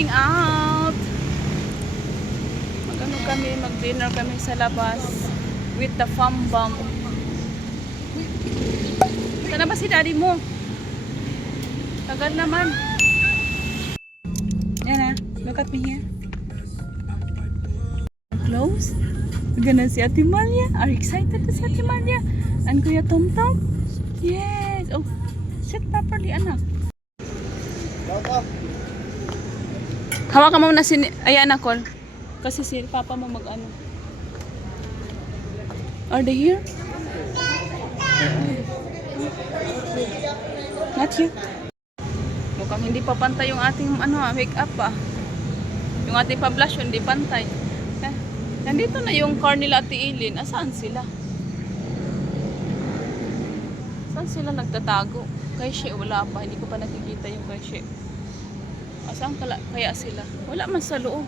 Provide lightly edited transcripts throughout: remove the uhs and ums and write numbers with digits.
going out. Mag-dinner kami sa labas with the fambam. Sana ba si daddy mo? Tagal naman. Yan look at me here. Close. Gana si Ate Malia. Are you excited to si Ate Malia? And Kuya Tom Tom? Yes. Oh, sit properly, anak. Hawakan mo na si... Ayan, Col. Kasi si Papa mo mag-ano. Are they here? Not here. Mukhang hindi pa pantay yung ating make up Yung ating pa-blush, hindi pantay. Nandito na yung car nila Ate Eileen. Saan sila? Saan sila nagtatago? Kay She, wala pa. Hindi ko pa nakikita yung kay She. Saan kaya sila? Wala man sa loob.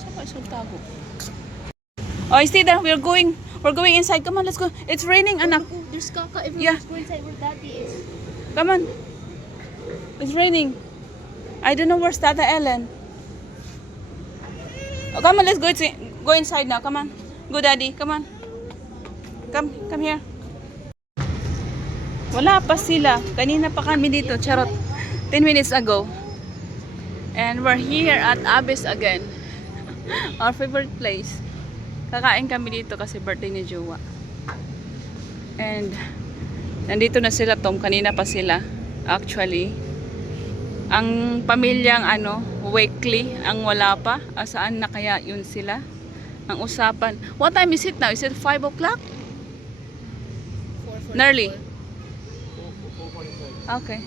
Saan pa isang tago? Oh, stay there. We're going inside. Come on, let's go. It's raining, anak. There's Kaka. Everyone's going inside where Daddy is. Come on. It's raining. I don't know where's Tata Ellen. Oh, come on, let's go inside now. Come on. Go, Daddy. Come on. Come here. Wala pa sila. Kanina pa kami dito. Charot. 10 minutes ago. And we're here at Abyss again. Our favorite place. Kakain kami dito kasi birthday ni Jowa. And nandito na sila, Tom. Kanina pa sila. Actually. Ang pamilyang weekly, ang wala pa. Saan na kaya yun sila? Ang usapan. What time is it now? Is it 5 o'clock? Nearly. Okay.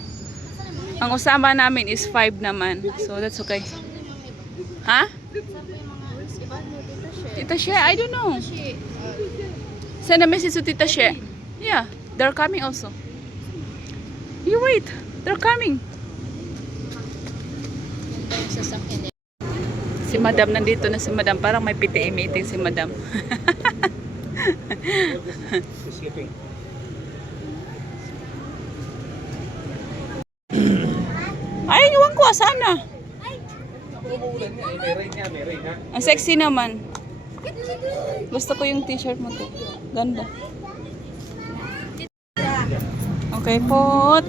Ang usapan namin is 5 naman. So that's okay. Ha? Tita She, I don't know. Send a message to Tita She. Yeah, they're coming also. You wait. They're coming. Si Madam, nandito na si Madam. Parang may PTA meeting si Madam. Ay, iwan ko. Sana. Ang sexy naman. Gusto ko yung t-shirt mo to. Ganda. Okay, pot.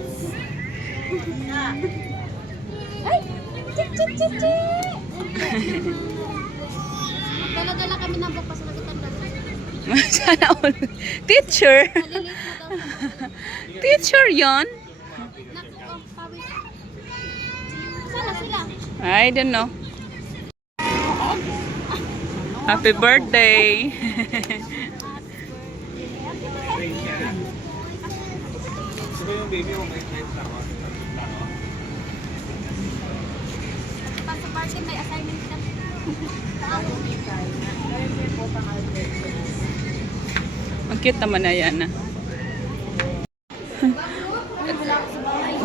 Magdala-dala kami ng bukas sa Magitan. Sana all. Teacher. Teacher yon. Sana sila. I don't know. Happy birthday. Sa party may assignment ka. Ang cute naman na yan.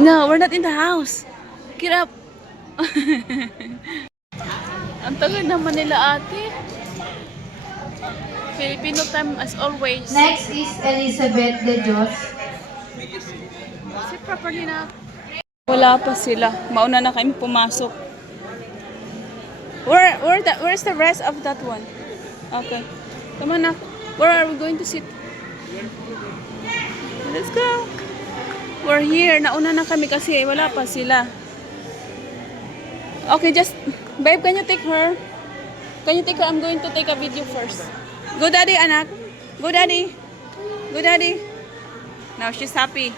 No, we're not in the house. Get up. Ang tagal naman nila, ate. Filipino time as always. Next is Elizabeth de Jos. Sit properly na. Wala pa sila. Mauna na kami pumasok. Where's the rest of that one? Okay. Come on na. Where are we going to sit? Let's go. We're here. Nauna na kami kasi wala pa sila. Okay, just babe, can you take her? Can you take her? I'm going to take a video first. Go, Daddy, anak. Go, Daddy. Go, Daddy. Now she's happy.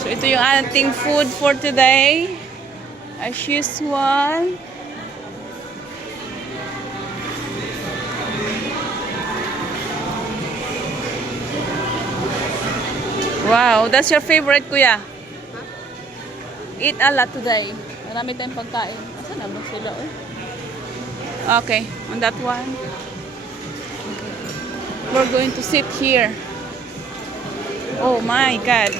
So ito yung ating food for today. As usual. Wow, that's your favorite, kuya? Eat a lot today. Marami tayong pagkain. Asan na ba sila? Okay, on that one. Okay. We're going to sit here. Oh my God.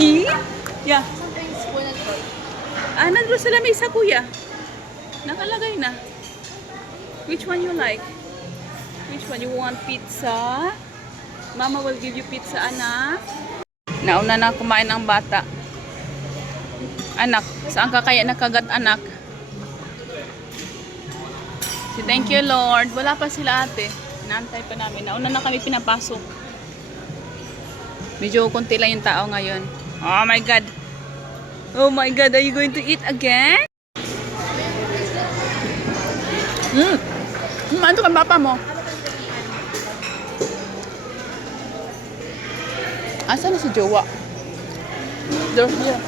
Eat? Yeah. Nandun sa lamesa, kuya. Nakalagay na. Which one you like? Which one? You want pizza? Mama will give you pizza, anak. Nauna na kumain ang bata. Anak, saan ka kaya nakagat anak? Si thank you Lord. Wala pa sila ate. Inaantay pa namin. Nauna na kami pinapasok. Medyo konti lang yung tao ngayon. Oh my God. Oh my God. Are you going to eat again? Ano ka papa mo? Asan na si Jowa? They're here.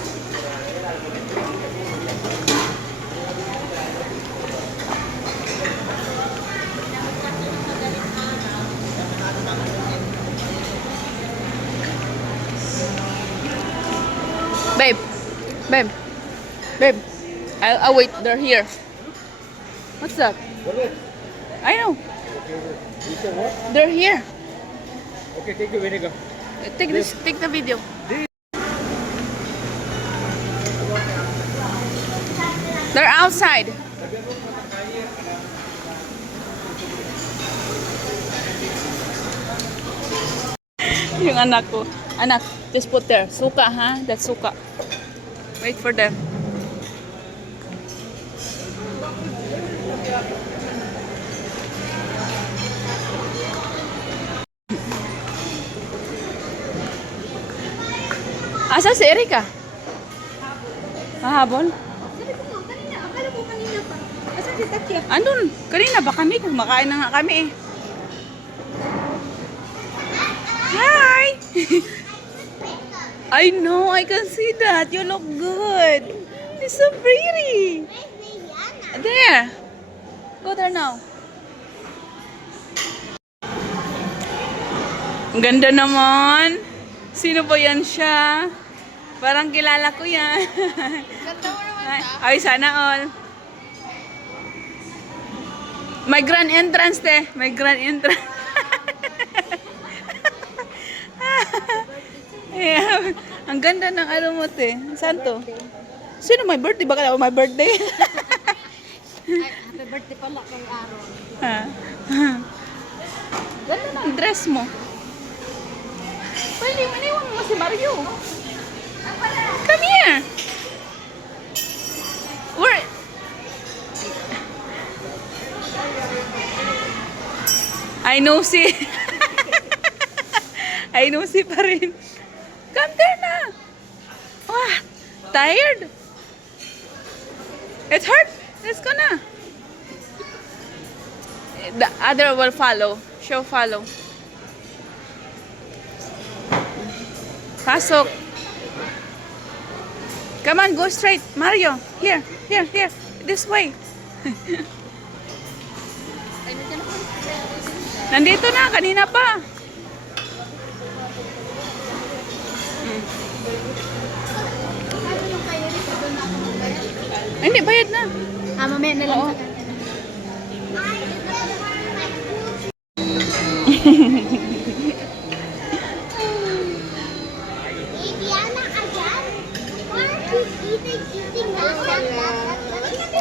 Babe. Babe. Babe. I'll wait. They're here. What's that? I know. They're here. Okay, take the vinegar. Take this. Take the video. They're outside. Yung anak ko. Anak, just put there. Suka, ha? That's suka. Wait for them. Asa si Erika? Mahabol? Sabi ko nga, kanina. Akala ko kanina pa. Asan si Takya? Andun. Kanina ba kami? Kumakain na nga kami eh. Hi! I know, I can see that. You look good. It's so pretty. There. Go there now. Ang ganda naman. Sino ba yan siya? Parang kilala ko yan. Ganda mo naman Ay, sana all. May grand entrance, te. May grand entrance. Yeah. Ang ganda ng ano mo, te. Saan to? Sino may birthday? Baka may birthday? Ay, happy birthday pala kay Aaron. Ha? Ganda ng dress mo. Pwede, maniwan mo si Mario. Come here. Where? I know si... I know si pa rin. Come there na. What? Tired? It hurt? Let's go na. The other will follow. She'll follow. Pasok. Come on, go straight. Mario, here, here, here. This way. Ay, nandiyan ako. Nandito na, kanina pa. Sabi yung kayo rin, doon na ako magbayad. Ay, hindi, bayad na. Ah, mamaya na lang Oo. sa kanya.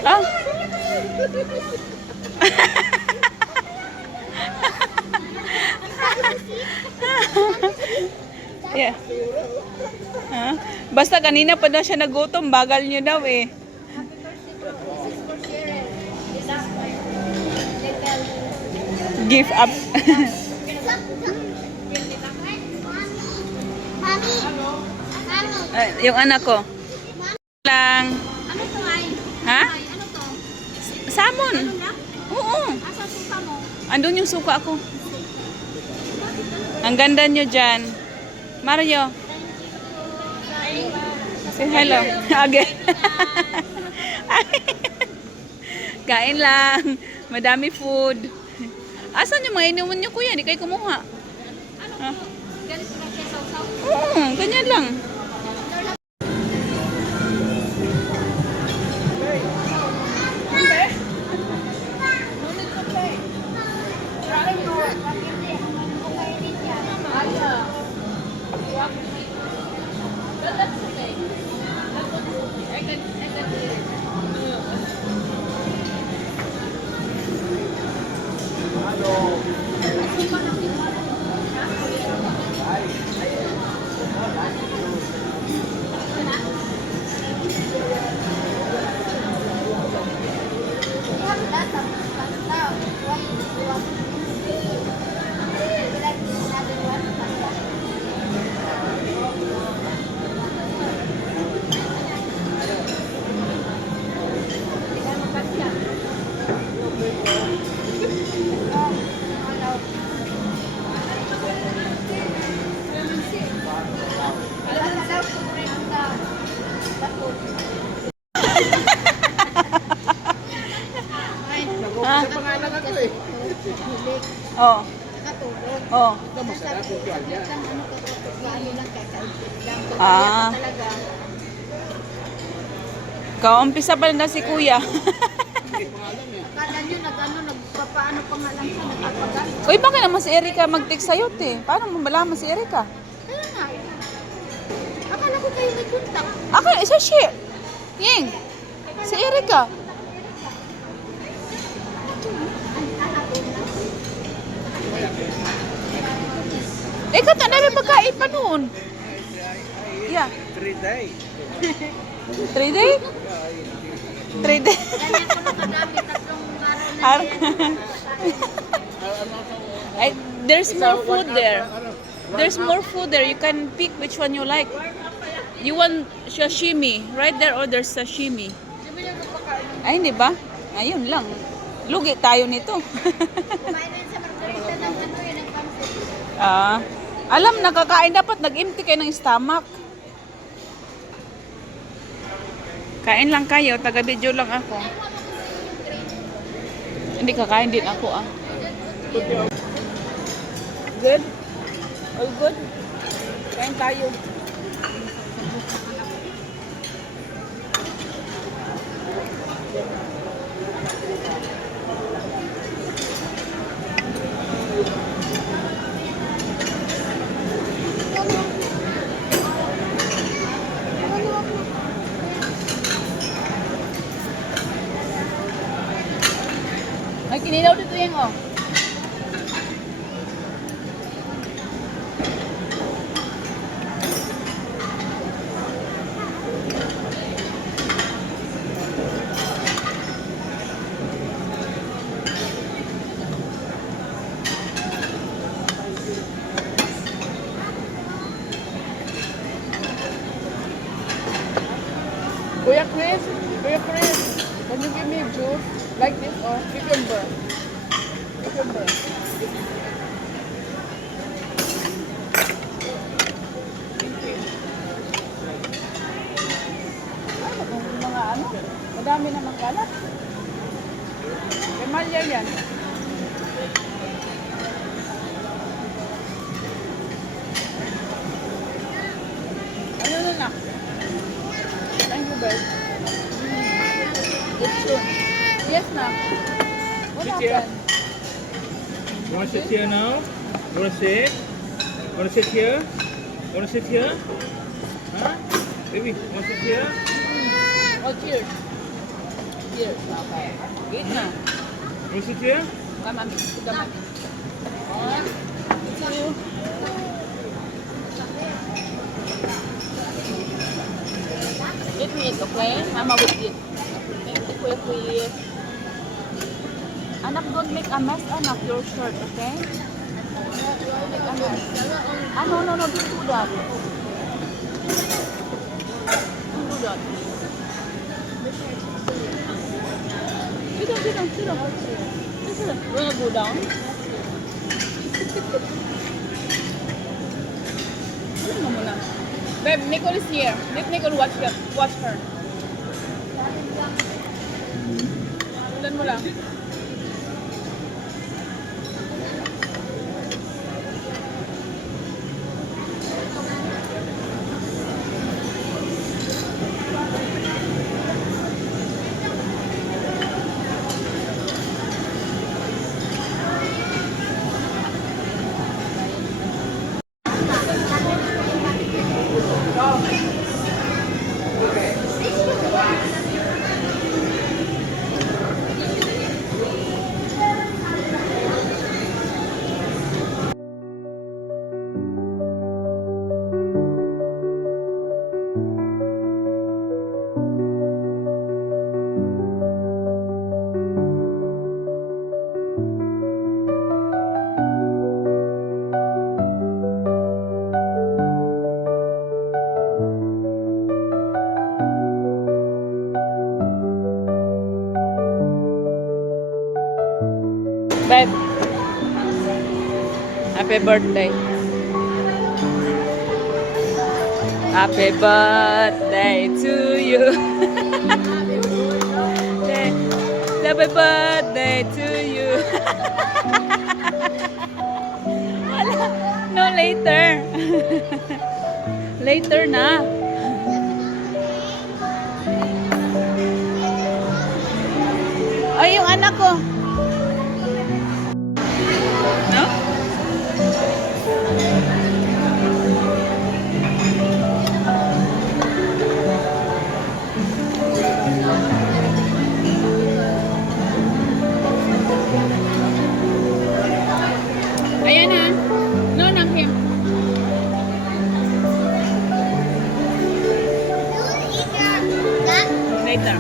Ah. Yeah. Ha? Basta kanina pa daw siya nagutom, bagal niyo daw eh. Give up. Yung anak ko. Lang. Ano to ay? Ha? Ay, ano to? Salmon. Ano na? Oo. Asa suka mo? Andun yung suka ko. Ang ganda nyo dyan. Mario. Say hello. Again. Kain lang. Madami food. Asan yung mga inuman nyo kuya? Di kayo kumuha. Ano Ha? to? Ganito lang siya sausaw. Oo, ganyan lang. break. Oh. Nakatulog. Oh. Tapos sabi ko, saglit lang ano ko, gaano lang kay kaibig lang. Kung Ah. kaya ka talaga, Kaumpisa pa na si kuya. akala nyo nag-ano, nagpapaano pa nga lang siya, nagpapagal. Uy, baka naman si Erika mag-text sa'yo, te. Paano mo malaman si Erika? Kaya nga. Akala ko kayo may contact. Ako, isa siya. Ying, si Erika. Ikaw, dami pagkain pa noon. Yeah. 3 days. 3 day? 3 day. Kaya ko nakadami, tatlong araw na yan. There's more food there. There's more food there. You can pick which one you like. You want sashimi. Right there, or there's sashimi. Ay, hindi ba? Ayun lang. Lugi tayo nito. Kumain na yun sa Margarita ng ano yun, ng pansit. Alam, nakakain dapat nag-empty kayo ng stomach. Kain lang kayo, taga-video lang ako. Hindi kakain din ako Good? All good? Kain tayo. Ay, kinilaw dito yung Kuya Chris, can you give me juice like this or cucumber? Cucumber. Ano kung mga ano? Madami namang kalat. Emalya yan. Ano na? Thank you, babe. It's soon. Yes, na. What Sit here. happened? You want to sit here now? You want to sit? You want to sit here? You want to sit here? Huh? Baby, you want to sit here? Oh, cheers. Cheers. Okay. Eat na. You want to sit here? Come, mami. Sit down, mami. One, two. Let me eat, okay? Mama will eat. Thank you, Kuya Chris. Anak, don't make a mess, anak, your shirt, okay? Don't make a mess. No, don't do that. Don't do that. Sit down. Sit down. You wanna go down? Ano mo muna? Babe, Nicole is here. Let Nicole watch her. Ulan mo lang. Babe, happy birthday. Happy birthday to you. Happy birthday to you. Wala. No, later. Later na. Ay, yung anak ko. No? Ayan na. No, not him. Later.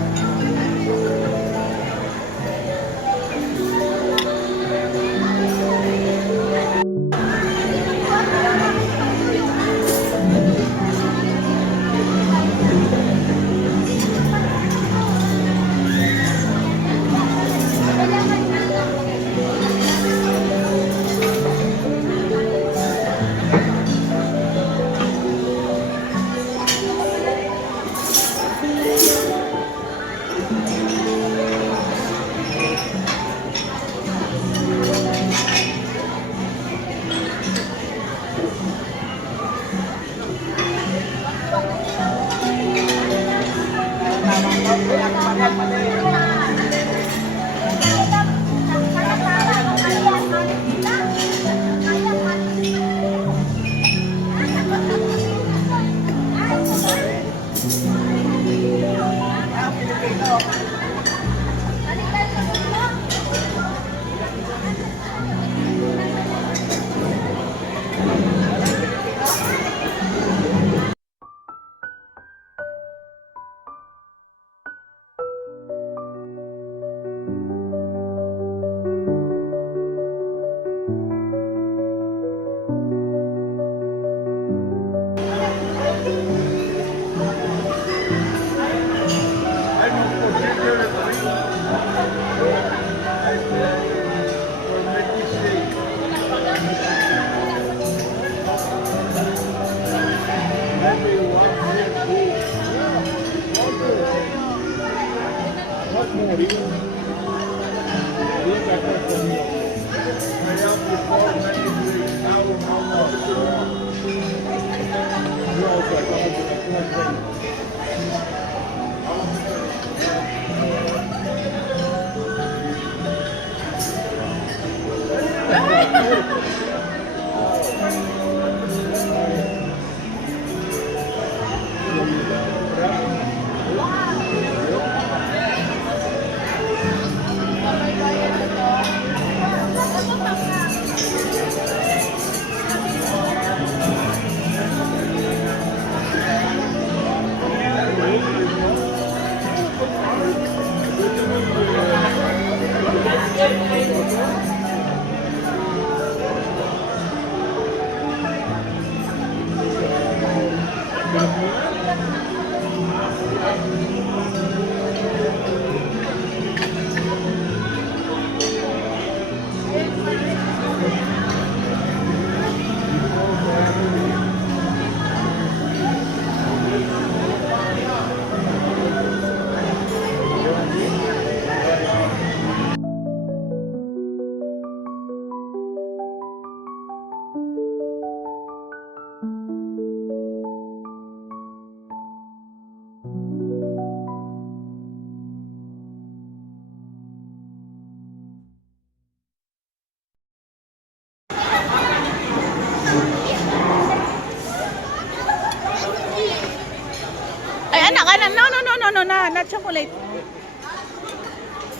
Ay, anak, anak. No, no, no, no, no, no, not chocolate.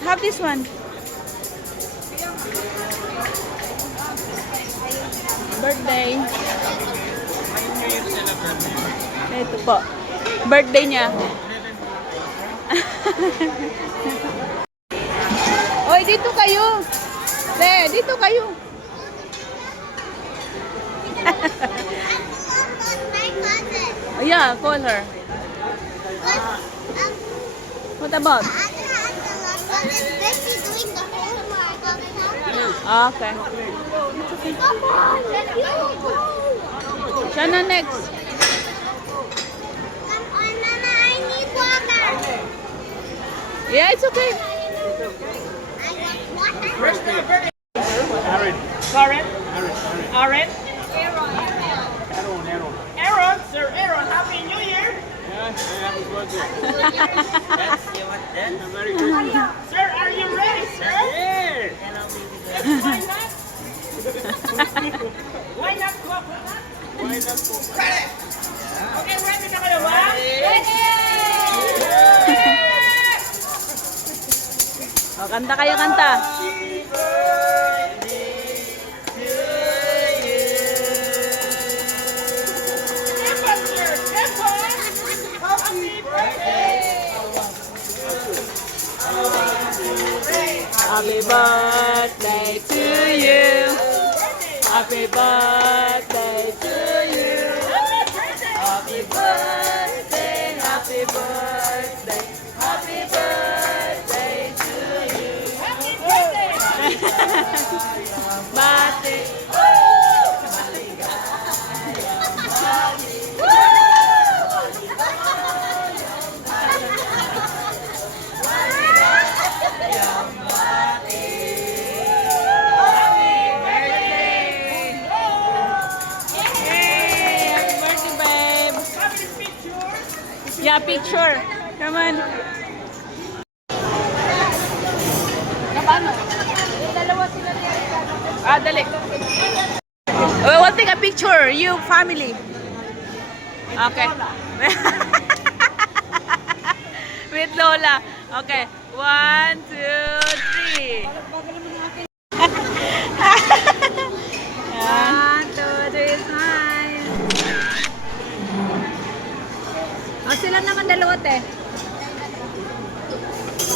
Have this one. Birthday. Ito po. Birthday niya. Oy, dito kayo. Dito kayo. Oh, yeah, call her. What about? Okay. Come on, let you go. Siya na next. Come on, Mama, I need water. Yeah, it's okay. I want water. Aaron. Karen? Aaron. Aaron? Aaron. Aaron? Sir Aaron, Happy New Year! Yeah, happy birthday. That's very good. Sir, are you ready, sir? Yeah. Why not? Why not coconut? Why not go? Okay, ready na kayo ba? Ready! O, kanta kayo, kanta. Step on, sir! Step on! Happy birthday! Happy birthday to you. Happy birthday to you. Happy birthday, happy birthday, happy birthday to you. Happy birthday! Bate. Yay! Happy birthday, babe. Happy picture! Yeah, picture. Come on. Paano? Dalawa sila ni Ah, dali. We'll take a picture. You, family. Okay. With Lola. Okay. 1, 2, 3. 1, 2, 3, smile. Oh, sila naman dalawa, te.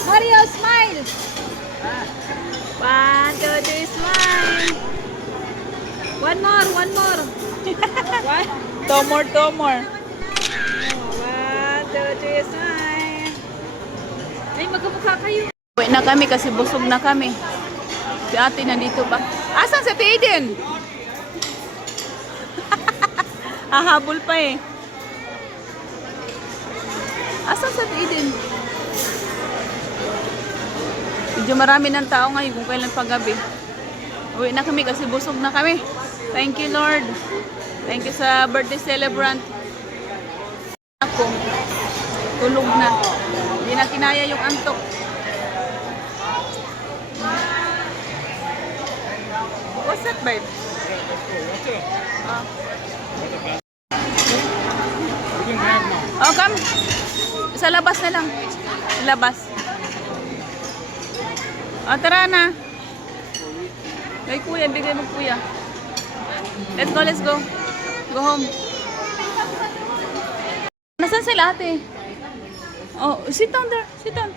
Mario, smile! 1, 2, 3, smile. One more, one more. What? Two more. 1, 2, 3, smile. Ay, magkamukha kayo. Uwi na kami kasi busog na kami. Si ate nandito pa. Asan si Ate Aiden? Hahabol pa eh. Asan si Ate Aiden? Medyo marami ng tao ngayon kung kailan paggabi. Uwi na kami kasi busog na kami. Thank you, Lord. Thank you sa birthday celebrant. Ako, tulog na. Hindi na kinaya yung antok. What's that, babe? You can have now. Oh, come. Sa labas na lang. Labas. Oh, tara na. Kay kuya, bigay mo kuya. Let's go, let's go. Go home. Nasaan sila ate? Oh, sit down there. Sit down.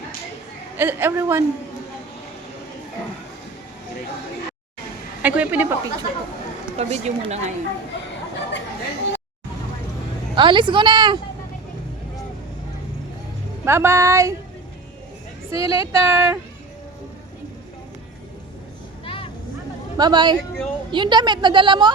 Everyone. Ay, kuya, pwede pa picture ko. Pa-video muna ngayon. Oh, let's go na. Bye-bye. See you later. Bye-bye. Yung damit na dala mo?